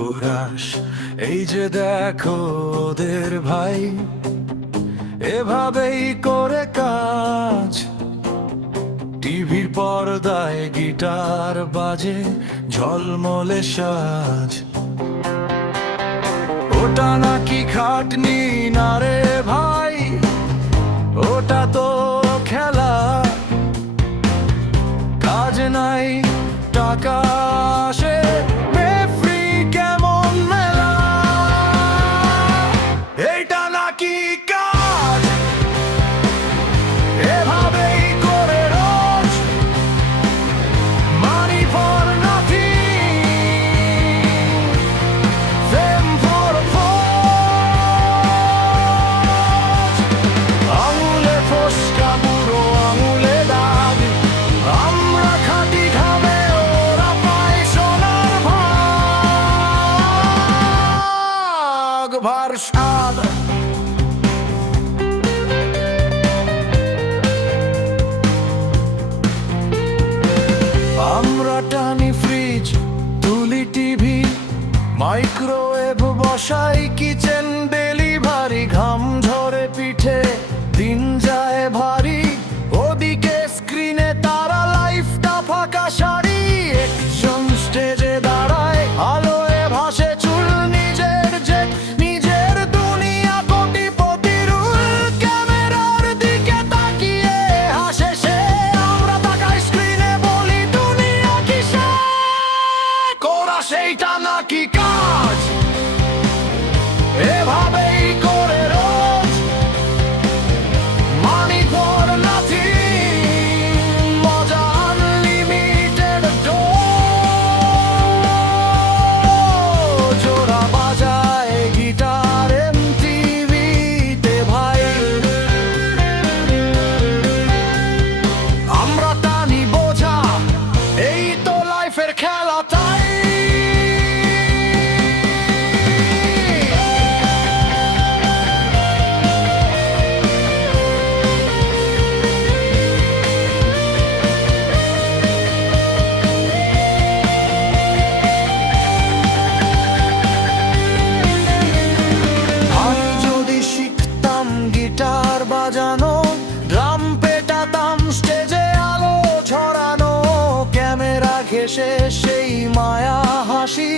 কুরাস। এই যে দেখো ওদের ভাই, এভাবেই করে কাজ। টিভির পর্দায় গিটার বাজে, ঝলমলে সাজ। ওটা নাকি খাটনি না রে ভাই, ওটা তো খেলা। কাজ নাই, টাকা আসে, বেফ্রি কেমন মেলা। এইটা নাকি কাজ, এভাবেই করে রোজ। Money for nothing, fame for foes. আঙুলে ফোস্কা, বুড়ো আঙুলে দাগ। আমরা খাটি খাবে, ওরা পায় সোনার ভাগ। ভার স্বাদ আমরা টানি ফ্রিজ, তুলি টিভি, মাইক্রোওয়েভ বসাই কিচেন ডেলিভারি। ঘাম ঝরে পিঠে, দিন যায় ভারী। ওদিকে স্ক্রিনে তারা, লাইফটা ফাঁকা শাড়ি। একজন স্টেজে দাঁড়ায়, আলোয় ভাসে চুল। নিজের জেট, নিজের দুনিয়া, কোটিপতি রুল। ক্যামেরার দিকে তাকিয়ে হাসে সে। আমরা তাকাই স্ক্রিনে, বলি দুনিয়া কিসে। করা সেইটা নাকি কাজ, এভাবেই করে রোজ। মানি ফর নাথিং, মজা আনলিমিটেড ডোজ। ওরা বাজায় গিটার এমটিভিতে ভাই, আমরা টানি বোঝা। এই তো লাইফের খেলা, তাই আমি যদি শিখতাম গিটার বাজানো, ড্রাম পেটাতাম স্টেজে আলো ঝরানো। ক্যামেরা ঘেঁষে সেই মায়া হাসি,